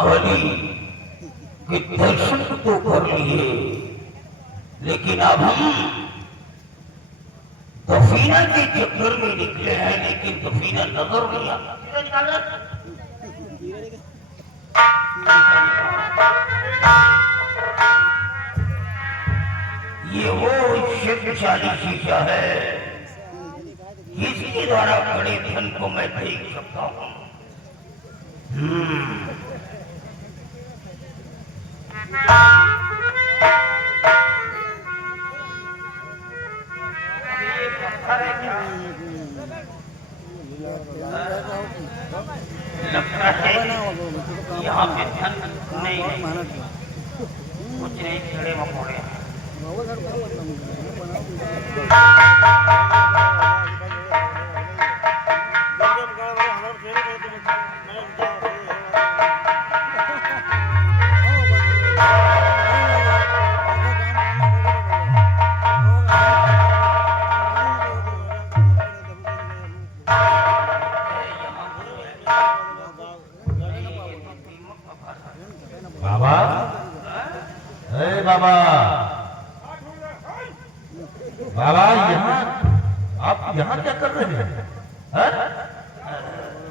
खली कि दर्शन तो कर लिए, लेकिन अब हम दफीना के चक्कर में निकले हैं, लेकिन दफीना नजर नहीं आता। ये वो शक्तिशाली शीशा है जिसके द्वारा बड़े धन को मैं देख सकता हूँ। लगता है यहाँ पे धन नहीं, कुछ नहीं, कीड़े मकोड़े हैं। बाबा, अरे बाबा, बाबा, यहाँ आप यहाँ क्या कर रहे हैं?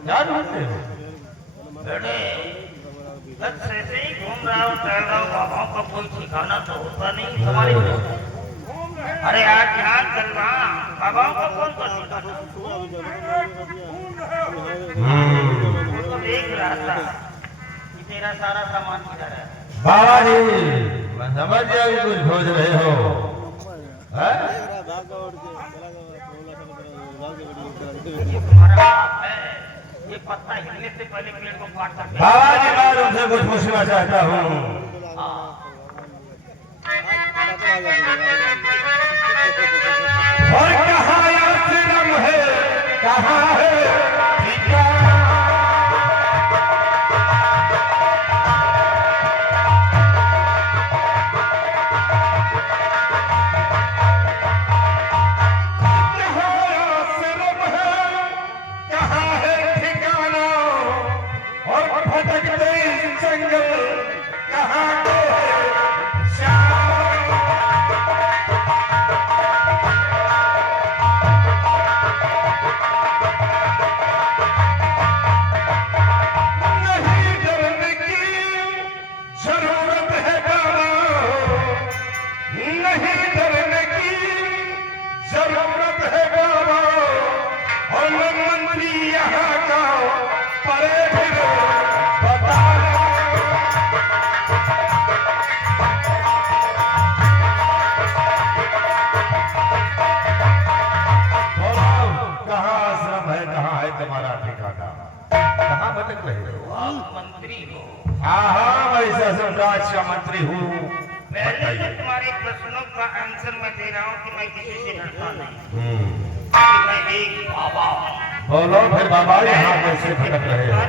क्या ढूंढते हो? बेटे बस ऐसे ही घूम रहा हूँ, टहल रहा हूँ। बाबाओं का कोई ठिकाना तो होता नहीं हमारे। अरे आज यहाँ चल रहा, बाबाओं का कौन सा ठिकाना? तो देख रहा था कि तेरा सारा सामान किधर है। बाबा जी, मैं समझ गया कि कुछ खोज रहे हो। ये तुम्हारा बाप है, ये पत्ता हिलने से पहले पेड़ को काट सकते हैं। बाबा जी, मैं तुमसे कुछ पूछना चाहता हूँ। और कहाँ आश्रम है, कहाँ है ठिकाना? तुम्हारा ठिकाना कहाँ भटक रहे हो? आप मंत्री हो? हाँ, मैं सम्राट का मंत्री हूँ। पहले से तुम्हारे प्रश्नों का आंसर मैं दे रहा हूँ कि मैं किसी से डरता नहीं, कि मैं एक बाबा हूँ। बोलो फिर बाबा, यहाँ कैसे भटक रहे हो?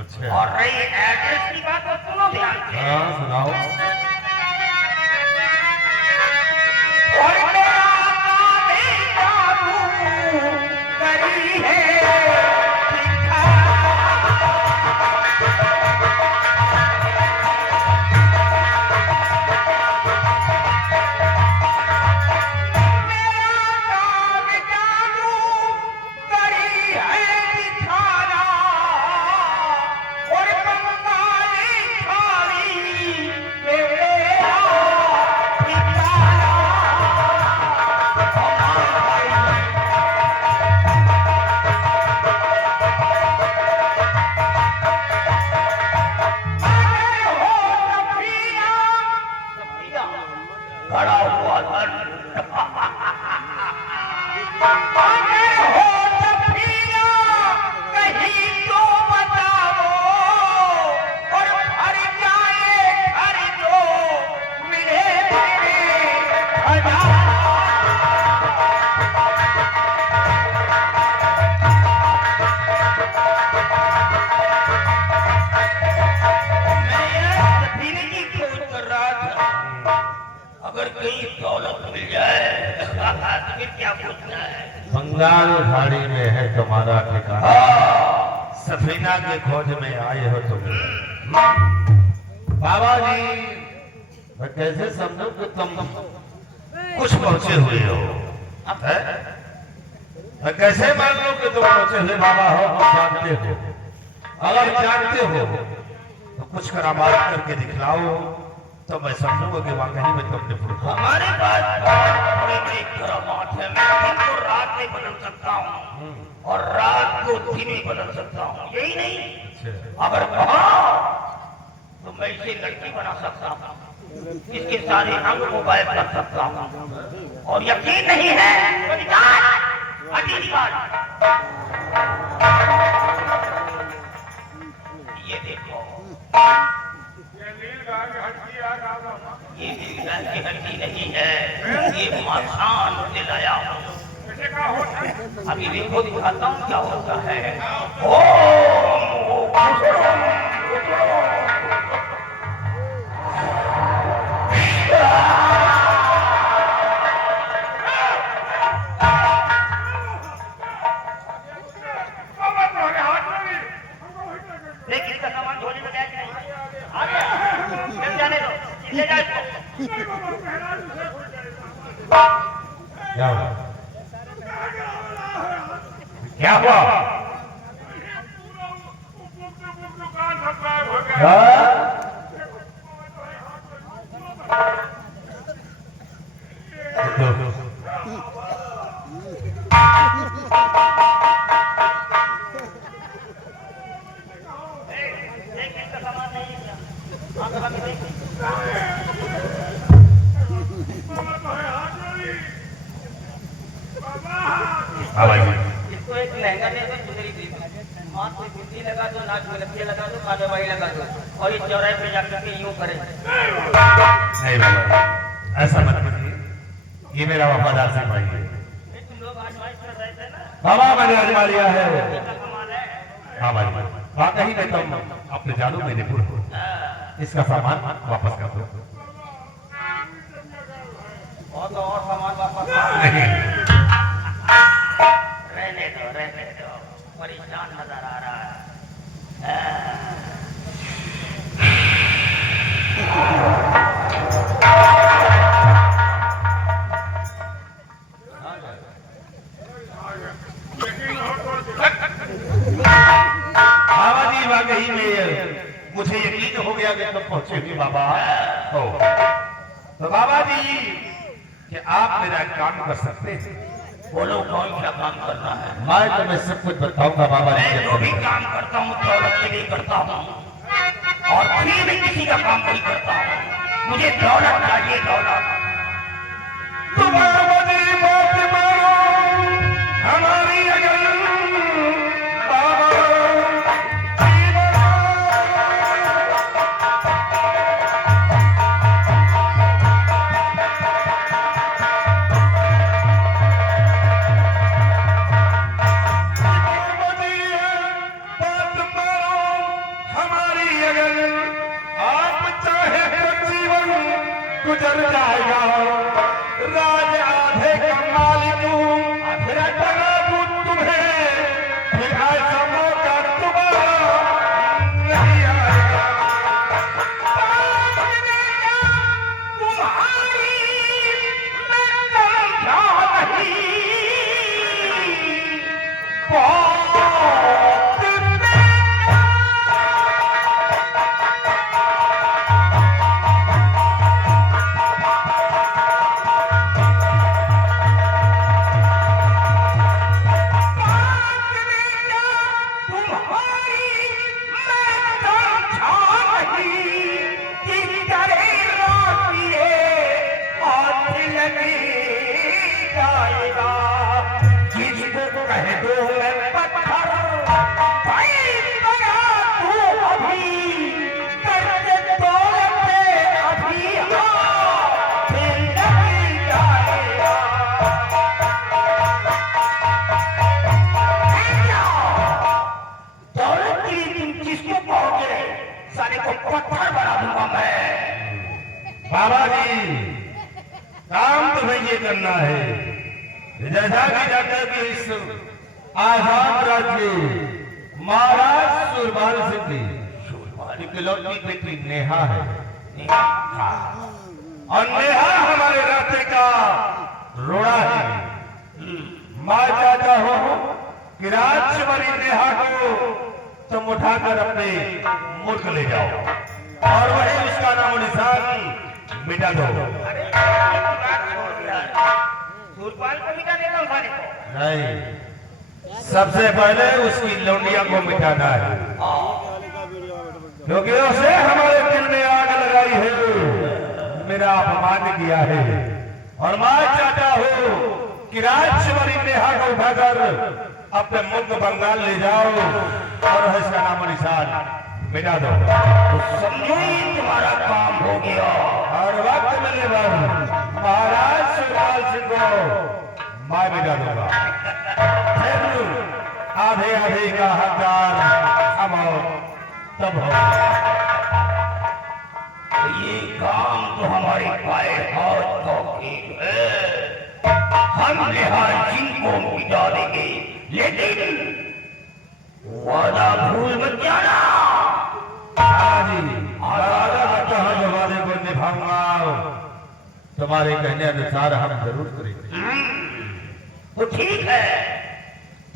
अच्छा, और रही एड्रेस की बात तो सुनो ध्यान से। हाँ, सुनाओ। और मेरा काले जादू करी है बड़ा हुआ धन। कहीं तो बताओ और भर जाए घर जो मिले मैं की खोज कर रहा था, अगर कहीं दौलत मिल जाए तो फिर क्या पूछना है? बंगाल खाड़ी में है तुम्हारा ठिकाना। सफीना के खोज में आए हो तुम। बाबा जी मैं कैसे समझूं कि तुम कुछ पहुंचे हुए हो? है? मैं कैसे मान लूं कि तुम पहुंचे हुए बाबा हो? तुम जानते हो, अगर जानते हो तो कुछ करामात करके दिखलाओ तो मैं समझूंगा कि वाकई में तुमने पूछा। हमारे पास बड़े बड़े करामात है। मैं दिन को रात में बदल सकता हूँ और रात को दिन में बदल सकता हूँ। यही नहीं, अगर कहा तो मैं इसे लड़की बना सकता हूँ, इसके सारे अंग को गायब कर सकता हूँ। और यकीन नहीं है तो निकाल, हड्डी निकाल। ये देखो, ये नीलगाय की हड्डी नहीं है, ये मसान से लाया हूँ। अभी देखो दिखाता हूँ क्या होता है। देख इसका सामान झोली में गया कि नहीं? आ गया? चल जाने दो, ले जाए इसको। क्या हुआ? क्या हुआ? देख इसका सामान नहीं है क्या? आंख लगा के देख। इसको एक लहंगा दे दो, चुनरी दे दो, हाथ में बिंदी लगा दो, नाक में लक्ष्य लगा दो, कान में बाई लगा दो और ये चौराहे पे जाकर के यूं करे। नहीं बाबा ऐसा मत कीजिए, ये मेरा वफादार सिपाही है। तुम लोग आजमाइश कर रहे थे ना, बाबा मैंने आजमा लिया है। इसका कमाल है। हाँ भाई वाकई में तुम अपने जादू में निपुण हो। इसका सामान वापस कर दो। और सामान वापस नहीं रहने दो, परेशान नजर आ रहा है। बाबा जी वाकई में मुझे यकीन हो गया कि तुम पहुंचे हुए बाबा हो। तो बाबा जी कि आप मेरा काम कर सकते हैं? बोलो कौन सा काम करना है? मैं तुम्हें सब कुछ बताऊंगा बाबा जी। मैं जो भी काम करता हूँ दौलत के लिए करता हूँ और फिर भी किसी का काम नहीं करता हूँ। मुझे दौलत चाहिए, दौलत। तुम बाबा जी बात मानो हमारी अगर गुजर जाएगा राज आधे का मालिक फिर बना दूं तुम्हें, फिर ऐसा मौका दोबारा नहीं आएगा। तुम्हारी मैं समझा नहीं बाबा जी काम तुम्हें ये करना है जैसा कि जाकर के इस आजाद राज्य महाराज सुरबाल सिंह की इकलौती बेटी नेहा है। और नेहा हमारे रास्ते का रोड़ा है। माँ चाहता हो कि राजकुमारी नेहा को तुम उठाकर अपने मुल्क ले जाओ और वही उसका नाम निशान मिटा दो। अरे बात छोड़ दिया, सूरपाल को मिटा देना उठाने को नहीं, सबसे पहले उसकी लौंडिया को मिटाना है, क्योंकि उसे हमारे दिल में आग लगाई है, मेरा अपमान किया है। और मैं चाहता हूँ कि राजकुमारी नेहा को उठाकर अपने मुल्क बंगाल ले जाओ और इसका नाम निशान मिटा दो। तो समझो ही तुम्हारा काम हो गया। और वक्त मिलने पर महाराज सुरपाल सिंह को मैं मिटा दूंगा। आधे आधे का हकदार हम हो तब हो। ये काम तो हमारे पाए हाथ का खेल है। हम लिहाज जिनको मिटा देंगे, लेकिन वादा भूल मत जाना। वादे को निभाऊंगा, तुम्हारे कहने अनुसार हम जरूर करेंगे। तो ठीक है,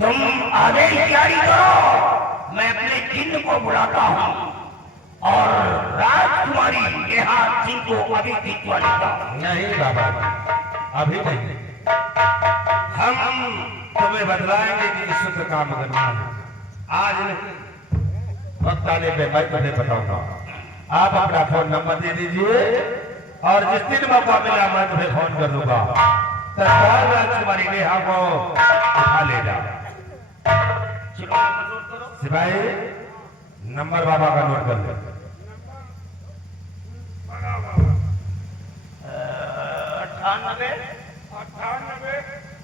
तुम आदेश जारी करो, मैं अपने जिन्न को बुलाता हूँ और राजकुमारी नेहा सिंह को अभी खिंचवा लेता हूँ। नहीं बाबा, अभी नहीं, हम तुम्हें बतलाएंगे कि इस शुद्ध काम करना है। आज वक्त आने पे मैं तुम्हें बताऊंगा। आप अपना फोन नंबर दे दीजिए और जिस दिन मौका मिला मैं तुम्हें फोन कर दूंगा। तत्काल राजकुमारी नेहा को उठा ले जाओ। सिपाही नंबर बाबा का नोट कर लो। 98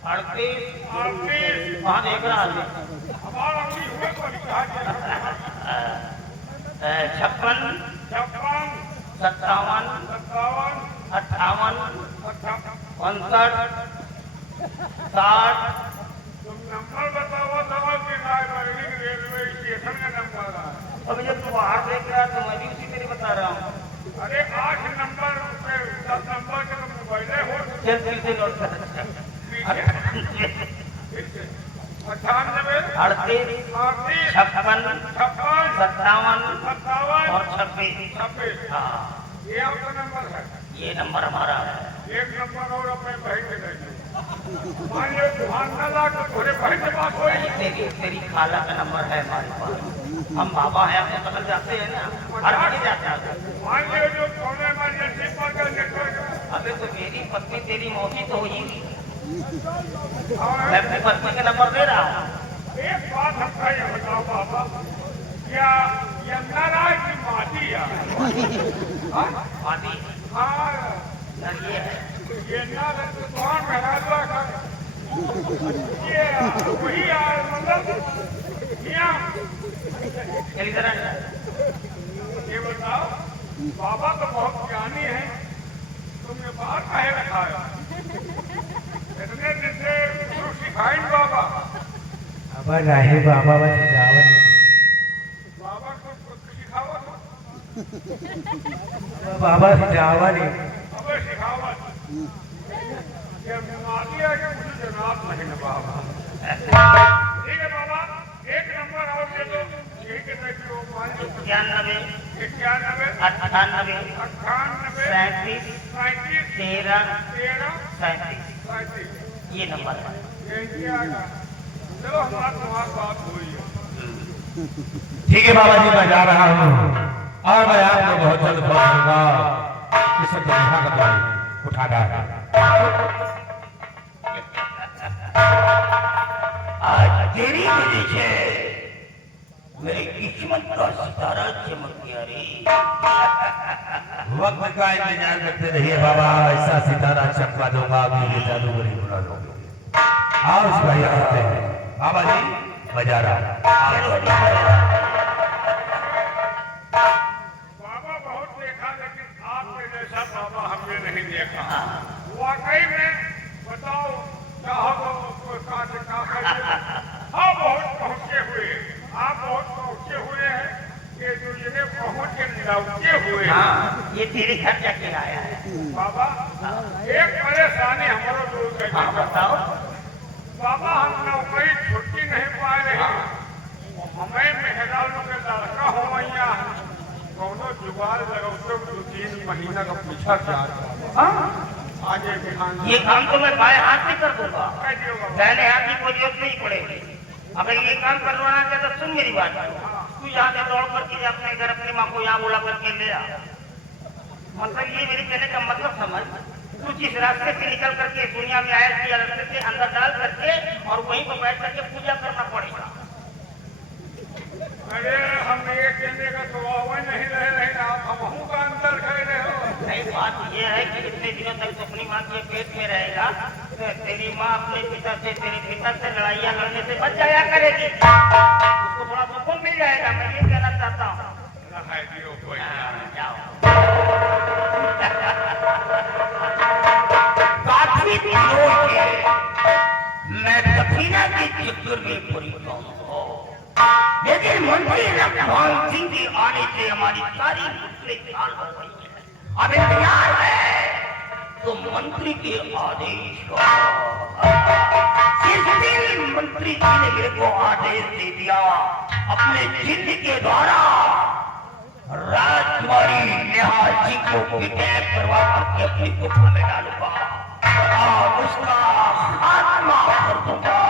38 वहाँ देख रहा है 56 57 58 59 60। नंबर बताओ कि रेलवे स्टेशन का नंबर है। अभी जब तू बाहर देख रहा तो मैं भी उसी के लिए बता रहा हूँ। अरे 8 नंबर 10 नंबर के तुम पहले हो। चल फिर से नोट कर 98 38 56 57 और 26। हाँ, ये आपका नंबर है। ये नंबर हमारा है। एक नंबर और अपने भाई के दे दो। मान लो दुकान ना ला के थोड़े भाई के पास हो। तेरी खाला का नंबर है हमारे पास। हम बाबा हैं, अपने बगल जाते हैं ना, हर जगह जाते हैं। मान लो जो कोने इमरजेंसी पर का नेटवर्क। अबे तो मेरी पत्नी तेरी मौसी तो हुई नहीं। मैं अपनी पत्नी का नंबर दे रहा हूँ। एक बात हमका ये बताओ बाबा, क्या यमुना राय की माटी है? माटी हाँ, ये है। ये ना कौन बना का ये वही मतलब चली जरा ये बताओ, बाबा तो बहुत ज्ञानी है, तुमने बात काहे रखा है? इतने दिन से गुरु सिखाई बाबा। अब नहीं बाबा बस जावन बाबा को सिखावा बाबा जावन अब सिखावत ये बीमारी है कि मुझे जनाब नहीं ना बाबा। ठीक है बाबा, एक नंबर और दे दो। यही के देख लो, मान लो 91 91 98 98 37 35 13 13 37 35 ये नंबर है। यही आएगा। चलो हमारी तुम्हारी बात हुई है। ठीक है बाबा जी, मैं जा रहा हूँ और मैं आपको बहुत जल्द फोन करूंगा। इस वक्त नेहा का फोन उठाना है। आज तेरी वजह से मेरी किस्मत का सितारा चमक गया रे। वक्त का इंतजार करते रहिए बाबा, ऐसा सितारा चमका दूंगा कि ये जादूगरी बुला दोगे। आओ सिपाही आते हैं। बाबा जी मैं जा रहा हूँ। बाबा बहुत देखा, लेकिन आपके जैसा बाबा हमने नहीं देखा। वाकई में बताओ, चाहो तो हाँ बहुत पहुंचे हुए आप लौटे हुए हाँ ये तेरे घर जाके आया है। बाबा एक परेशानी हमारो दूर कर हाँ बताओ। बाबा हम नौकरी छुट्टी नहीं पा रहे हमें मेहरानों के लड़का हो मैया कौनो जुगाड़ लगाओ 2-3 महीना का पीछा क्या आगे बिहान ये काम तो मैं बाएं हाथ से कर दूंगा, कह दियो बाबा दाहिने हाथ की कोई जरूरत नहीं पड़ेगी। अगर ये काम करवाना चाहे तो सुन मेरी बात, तू यहाँ से दौड़ करके अपने घर अपनी माँ को यहाँ बुला करके ले आ। मतलब ये मेरे कहने का मतलब समझ, तू जिस रास्ते से निकल करके दुनिया में आया किया रास्ते से अंदर डाल करके और वहीं पर बैठ करके पूजा करना पड़ेगा। अरे हम ये कहने का स्वभाव नहीं रहे आप हम का अंदर कह रहे हो नहीं, बात ये है कि इतने दिनों तक तो अपनी माँ के पेट में रहेगा तो तेरी माँ अपने पिता से तेरे पिता से लड़ाइयाँ लड़ने से बच जाया करेगी, उसको थोड़ा सुकून मिल जाएगा। मैं ये कहना चाहता हूँ। रहाई दियो कोई जाओ। काफी दिनों के मैं दफीना के चक्कर में परेशान हूँ, लेकिन मंत्री रखवाल सिंह के आने से हमारी सारी मुश्किलें हल हो गई है। अब इंतजार है तो मंत्री के आदेश का। जिस दिन मंत्री जी ने मेरे को आदेश दे दिया अपने जिंद के द्वारा राजकुमारी नेहा जी को किडनैप करवा करके अपनी गुफा में डालूंगा और उसका खात्मा कर दूंगा।